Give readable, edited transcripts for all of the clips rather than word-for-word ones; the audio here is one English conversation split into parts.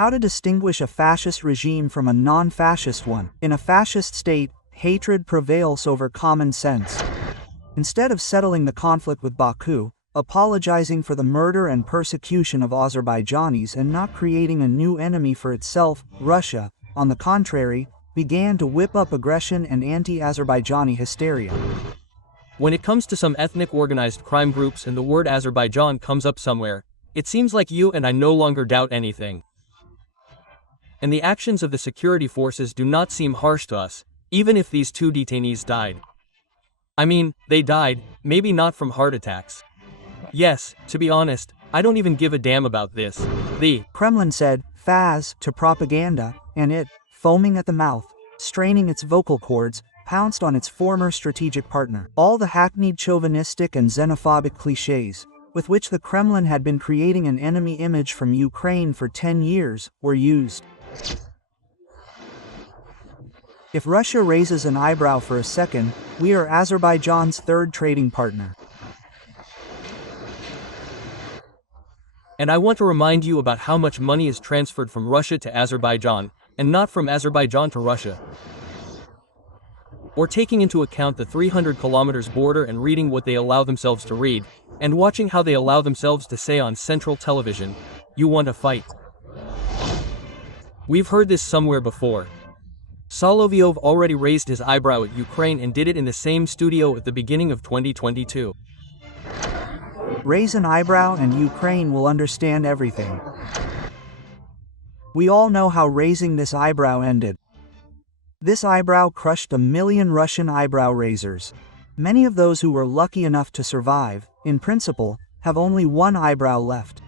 How to distinguish a fascist regime from a non-fascist one. In a fascist state, hatred prevails over common sense. Instead of settling the conflict with Baku, apologizing for the murder and persecution of Azerbaijanis and not creating a new enemy for itself, Russia, on the contrary, began to whip up aggression and anti-Azerbaijani hysteria. When it comes to some ethnic organized crime groups and the word Azerbaijan comes up somewhere, it seems like you and I no longer doubt anything. And the actions of the security forces do not seem harsh to us, even if these 2 detainees died. I mean, they died, maybe not from heart attacks. Yes, to be honest, I don't even give a damn about this. The Kremlin said, "Faz" to propaganda, and it, foaming at the mouth, straining its vocal cords, pounced on its former strategic partner. All the hackneyed chauvinistic and xenophobic cliches, with which the Kremlin had been creating an enemy image from Ukraine for 10 years, were used. If Russia raises an eyebrow for a second, we are Azerbaijan's third trading partner. And I want to remind you about how much money is transferred from Russia to Azerbaijan, and not from Azerbaijan to Russia. Or taking into account the 300 kilometers border and reading what they allow themselves to read, and watching how they allow themselves to say on central television, "You want to fight." We've heard this somewhere before. Aliyev already raised his eyebrow at Ukraine and did it in the same studio at the beginning of 2022. Raise an eyebrow and Ukraine will understand everything. We all know how raising this eyebrow ended. This eyebrow crushed 1 million Russian eyebrow raisers. Many of those who were lucky enough to survive, in principle, have only one eyebrow left.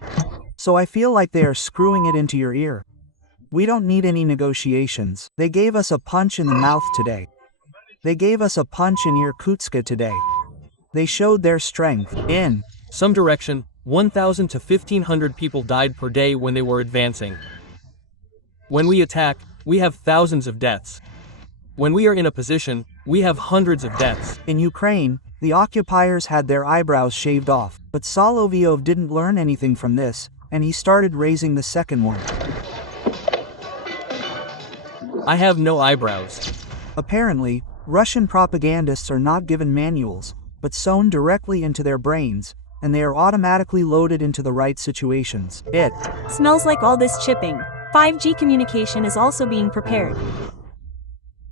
So I feel like they are screwing it into your ear. We don't need any negotiations. They gave us a punch in the mouth today. They gave us a punch in Irkutsk today. They showed their strength. In some direction, 1,000 to 1,500 people died per day when they were advancing. When we attack, we have thousands of deaths. When we are in a position, we have hundreds of deaths. In Ukraine, the occupiers had their eyebrows shaved off, but Aliyev didn't learn anything from this, and he started raising the second one. I have no eyebrows. Apparently, Russian propagandists are not given manuals, but sewn directly into their brains, and they are automatically loaded into the right situations. It smells like all this chipping. 5G communication is also being prepared.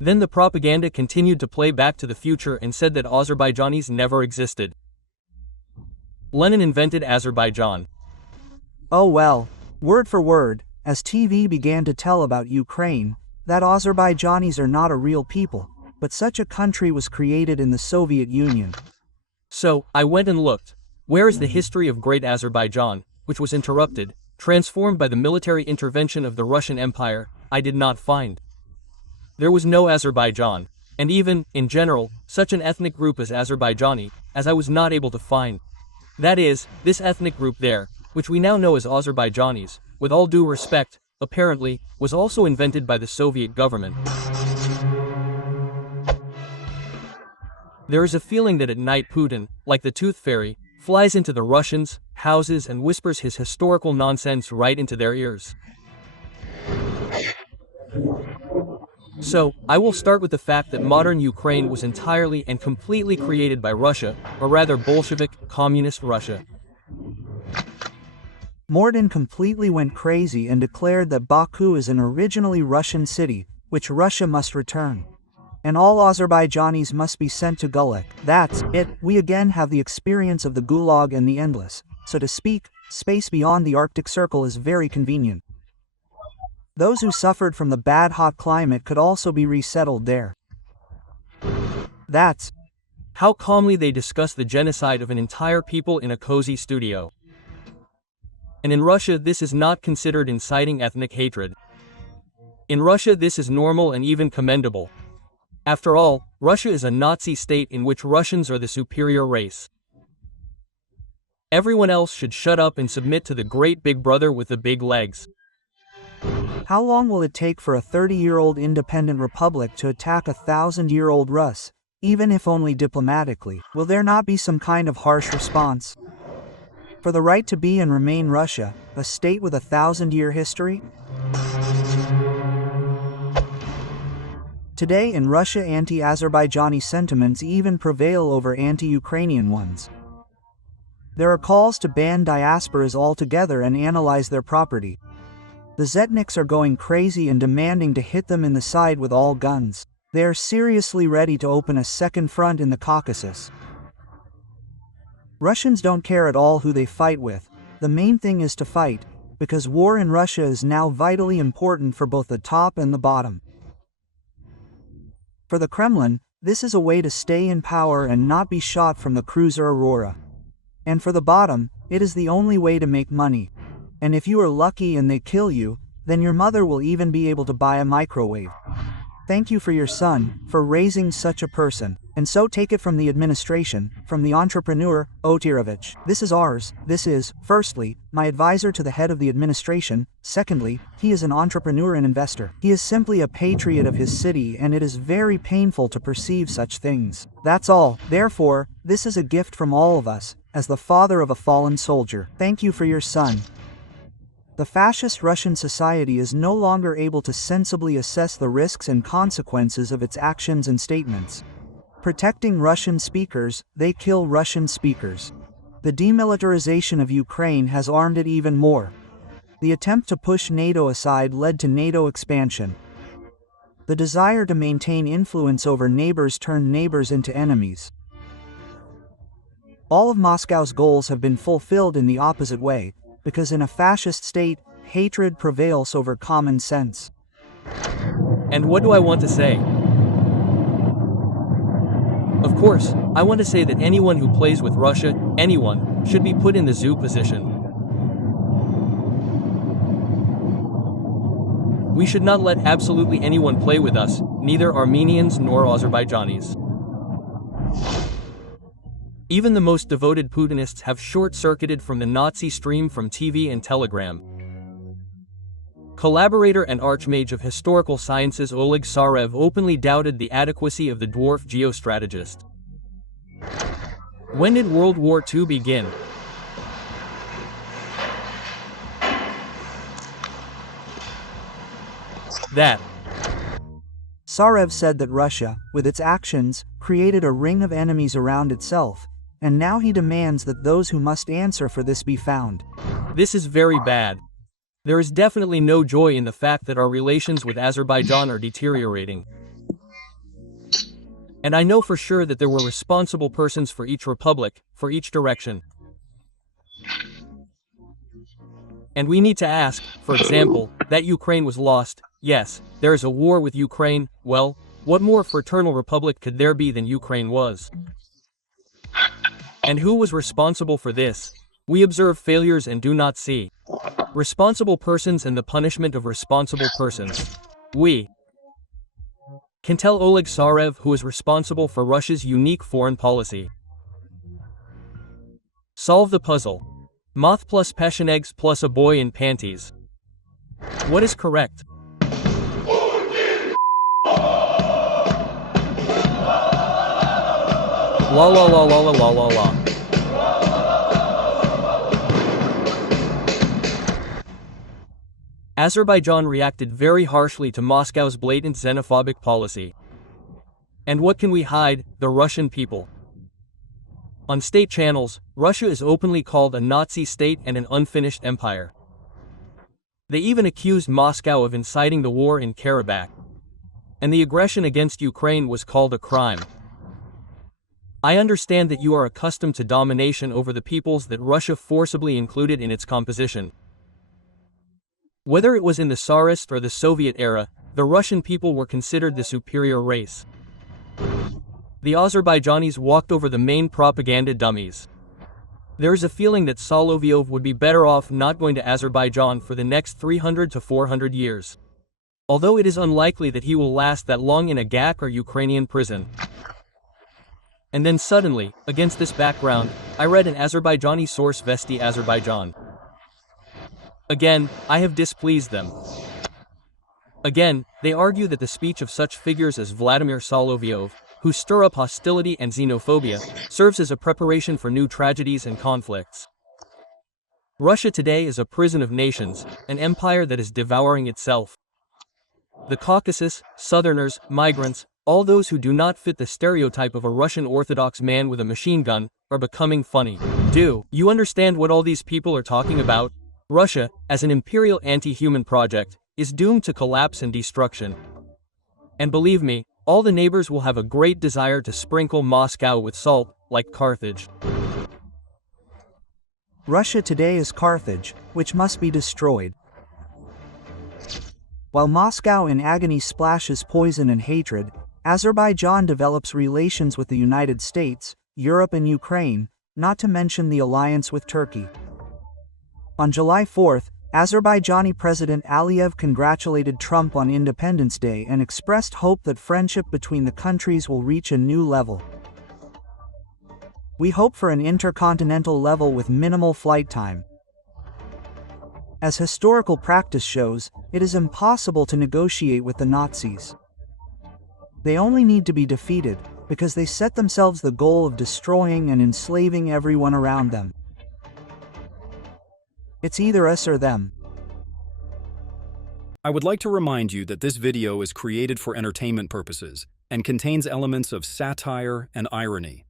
Then the propaganda continued to play back to the future and said that Azerbaijanis never existed. Lenin invented Azerbaijan. Oh well, word for word, as TV began to tell about Ukraine, that Azerbaijanis are not a real people, but such a country was created in the Soviet Union. So, I went and looked. Where is the history of Great Azerbaijan, which was interrupted, transformed by the military intervention of the Russian Empire? I did not find. There was no Azerbaijan, and even, in general, such an ethnic group as Azerbaijani, as I was not able to find. That is, this ethnic group there, which we now know as Azerbaijanis, with all due respect, apparently, was also invented by the Soviet government. There is a feeling that at night Putin, like the tooth fairy, flies into the Russians' houses and whispers his historical nonsense right into their ears. So, I will start with the fact that modern Ukraine was entirely and completely created by Russia, or rather Bolshevik, communist Russia. Mordin completely went crazy and declared that Baku is an originally Russian city, which Russia must return. And all Azerbaijanis must be sent to Gulag. That's it. We again have the experience of the Gulag and the endless, so to speak, space beyond the Arctic Circle is very convenient. Those who suffered from the bad hot climate could also be resettled there. That's how calmly they discuss the genocide of an entire people in a cozy studio. And in Russia this is not considered inciting ethnic hatred. In Russia this is normal and even commendable. After all, Russia is a Nazi state in which Russians are the superior race. Everyone else should shut up and submit to the great big brother with the big legs. How long will it take for a 30-year-old independent republic to attack a 1,000-year-old Rus, even if only diplomatically? Will there not be some kind of harsh response? For the right to be and remain Russia, a state with a 1,000-year history? Today in Russia, anti-Azerbaijani sentiments even prevail over anti-Ukrainian ones. There are calls to ban diasporas altogether and analyze their property. The Zetniks are going crazy and demanding to hit them in the side with all guns. They are seriously ready to open a second front in the Caucasus. Russians don't care at all who they fight with. The main thing is to fight, because war in Russia is now vitally important for both the top and the bottom. For the Kremlin, this is a way to stay in power and not be shot from the cruiser Aurora. And for the bottom, it is the only way to make money. And if you are lucky and they kill you, then your mother will even be able to buy a microwave. Thank you for your son, for raising such a person. And so take it from the administration, from the entrepreneur, Otirovich. This is ours. This is, firstly, my advisor to the head of the administration. Secondly, he is an entrepreneur and investor. He is simply a patriot of his city, and it is very painful to perceive such things. That's all. Therefore, this is a gift from all of us, as the father of a fallen soldier. Thank you for your son. The fascist Russian society is no longer able to sensibly assess the risks and consequences of its actions and statements. Protecting Russian speakers, they kill Russian speakers. The demilitarization of Ukraine has armed it even more. The attempt to push NATO aside led to NATO expansion. The desire to maintain influence over neighbors turned neighbors into enemies. All of Moscow's goals have been fulfilled in the opposite way, because in a fascist state, hatred prevails over common sense. And what do I want to say? Of course, I want to say that anyone who plays with Russia, anyone, should be put in the zoo position. We should not let absolutely anyone play with us, neither Armenians nor Azerbaijanis. Even the most devoted Putinists have short-circuited from the Nazi stream from TV and Telegram. Collaborator and archmage of historical sciences Oleg Sarev openly doubted the adequacy of the dwarf geostrategist. When did World War II begin? That. Sarev said that Russia, with its actions, created a ring of enemies around itself, and now he demands that those who must answer for this be found. This is very bad. There is definitely no joy in the fact that our relations with Azerbaijan are deteriorating. And I know for sure that there were responsible persons for each republic, for each direction. And we need to ask, for example, that Ukraine was lost. Yes, there is a war with Ukraine. Well, what more fraternal republic could there be than Ukraine was? And who was responsible for this? We observe failures and do not see responsible persons and the punishment of responsible persons. We can tell Oleg Sarev who is responsible for Russia's unique foreign policy. Solve the puzzle. Moth plus Pechenegs plus a boy in panties. What is correct? La la la la la la la la. Azerbaijan reacted very harshly to Moscow's blatant xenophobic policy. And what can we hide? The Russian people. On state channels, Russia is openly called a Nazi state and an unfinished empire. They even accused Moscow of inciting the war in Karabakh. And the aggression against Ukraine was called a crime. I understand that you are accustomed to domination over the peoples that Russia forcibly included in its composition. Whether it was in the Tsarist or the Soviet era, the Russian people were considered the superior race. The Azerbaijanis walked over the main propaganda dummies. There is a feeling that Solovyov would be better off not going to Azerbaijan for the next 300 to 400 years. Although it is unlikely that he will last that long in a GAC or Ukrainian prison. And then suddenly, against this background, I read an Azerbaijani source Vesti Azerbaijan. Again, I have displeased them. Again, they argue that the speech of such figures as Vladimir Solovyov, who stir up hostility and xenophobia, serves as a preparation for new tragedies and conflicts. Russia today is a prison of nations, an empire that is devouring itself. The Caucasus, Southerners, migrants, all those who do not fit the stereotype of a Russian Orthodox man with a machine gun, are becoming funny. Do you understand what all these people are talking about? Russia, as an imperial anti-human project, is doomed to collapse and destruction. And believe me, all the neighbors will have a great desire to sprinkle Moscow with salt, like Carthage. Russia today is Carthage, which must be destroyed. While Moscow in agony splashes poison and hatred, Azerbaijan develops relations with the United States, Europe and Ukraine, not to mention the alliance with Turkey. On July 4th, Azerbaijani President Aliyev congratulated Trump on Independence Day and expressed hope that friendship between the countries will reach a new level. We hope for an intercontinental level with minimal flight time. As historical practice shows, it is impossible to negotiate with the Nazis. They only need to be defeated, because they set themselves the goal of destroying and enslaving everyone around them. It's either us or them. I would like to remind you that this video is created for entertainment purposes and contains elements of satire and irony.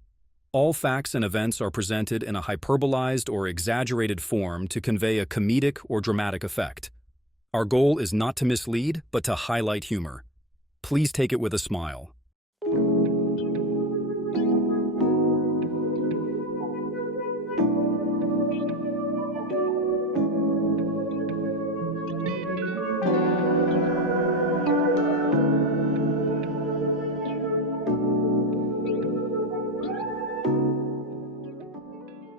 All facts and events are presented in a hyperbolized or exaggerated form to convey a comedic or dramatic effect. Our goal is not to mislead, but to highlight humor. Please take it with a smile.